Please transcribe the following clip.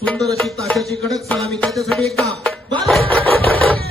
सुंदर अशी ताशाची कडक सलामी. त्याच्यासाठी एकदा